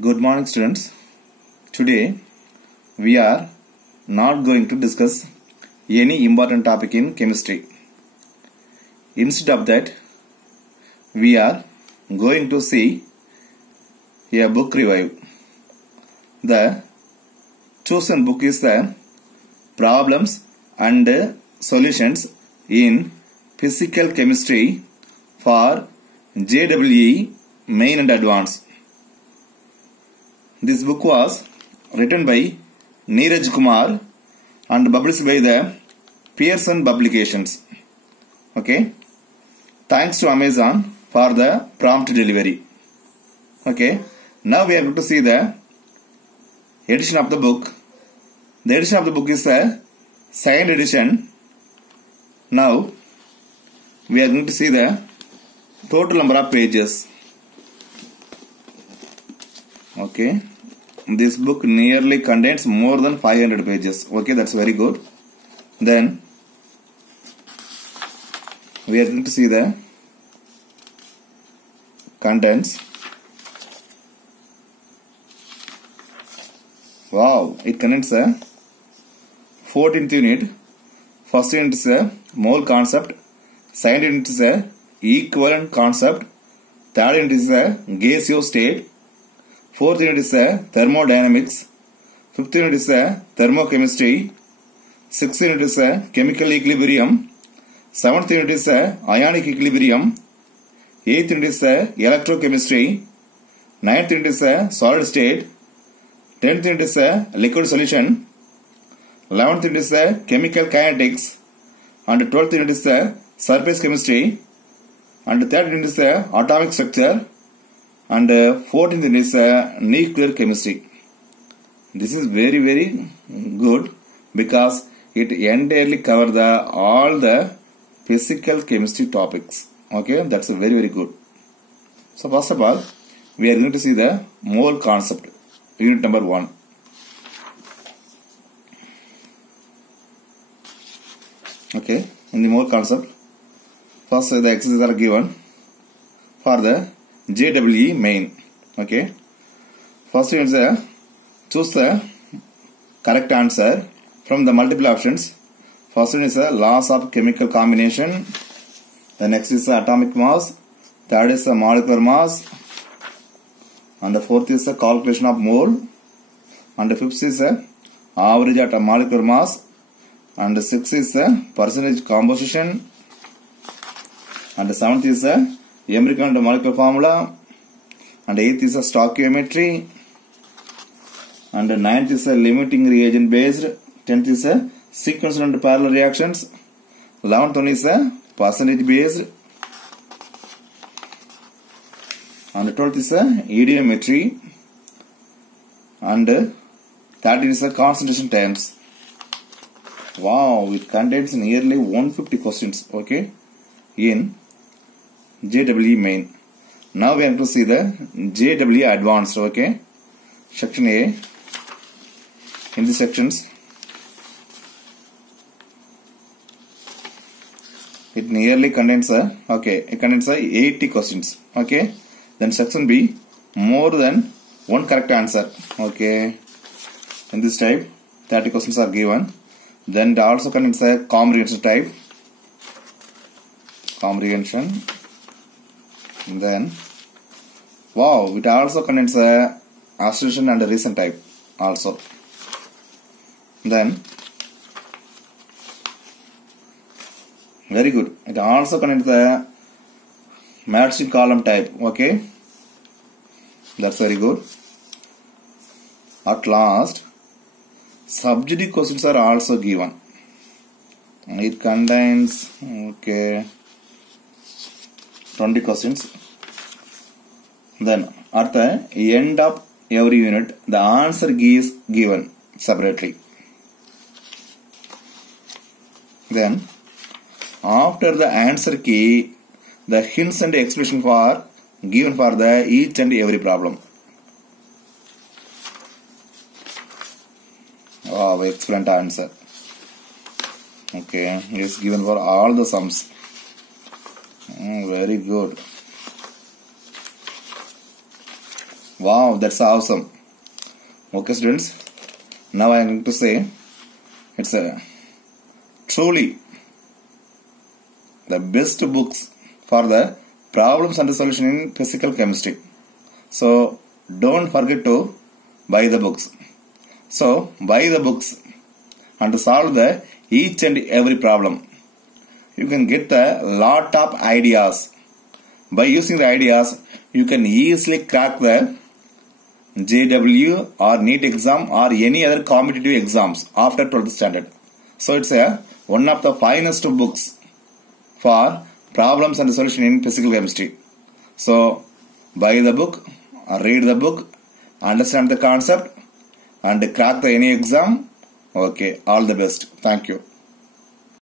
Good morning, students. Today we are not going to discuss any important topic in chemistry. Instead of that, we are going to see a book review. The chosen book is the Problems and Solutions in Physical Chemistry for JEE Main and Advanced. This book was written by Neeraj Kumar and published by the Pearson Publications. Okay. Thanks to Amazon for the prompt delivery. Okay. Now we are going to see the edition of the book. The edition of the book is the second edition. Now we are going to see the total number of pages. Okay. This book nearly contains more than 500 pages. Okay, that's very good. Then we are going to see the contents. Wow, it contains a 14th unit. First unit is a mole concept. Second unit is a equivalent concept. Third unit is a gaseous state. Fourth unit is a thermodynamics. Fifth unit is a thermochemistry. Sixth unit is a chemical equilibrium. Seventh unit is a ionic equilibrium. Eighth unit is a electrochemistry. Ninth unit is a solid state. 10th unit is a liquid solution. 11th unit is a chemical kinetics. And 12th unit is a surface chemistry. And 13th unit is a atomic structure. And 14th unit is nuclear chemistry. This is very good because it entirely covers all the physical chemistry topics. Okay, that's very good. So first of all, we are going to see the mole concept, unit number 1. Okay, in the mole concept, first the exercises are given for the JEE main. Okay. First is choose the correct answer from the multiple options. First one is laws of chemical combination. The next is atomic mass. Third is molecular mass. And the fourth is calculation of mole. And the fifth is average at molecular mass. And the sixth is percentage composition. And the seventh is American molecular formula, and 8th is a stoichiometry, and 9th is a limiting reagent based, 10th is a sequential and parallel reactions, 11th one is a percentage based, and 12th is a ediometry, and 13th is a concentration terms. Wow, it contains nearly 150 questions. Okay, in JEE main. Now we have to see the JEE advanced. Okay, section A. In the sections, it nearly contains it contains 80 questions. Okay, then section B, more than one correct answer. Okay, in this type 30 questions are given. Then it also contains a comprehension type. Comprehension. Then, wow, it also contains a association and a reason type also. Then, very good. It also contains a matching column type. Okay, that's very good. At last, subjective questions are also given. It contains 20 questions. Then at the end of every unit, the answer is given separately. Then after the answer key, the hints and expression are given for the each and every problem. Oh, excellent answer. Okay, it is given for all the sums. Very good. Wow, that's awesome. Okay, students. Now I am going to say it's a truly the best books for the problems and the solution in physical chemistry. So don't forget to buy the books. So buy the books and solve the each and every problem. You can get a lot of ideas. By using the ideas, you can easily crack the JW or NEET exam or any other competitive exams after 12th standard. So it's one of the finest books for problems and solution in physical chemistry. So buy the book, read the book, understand the concept and crack the any exam. Okay, all the best. Thank you.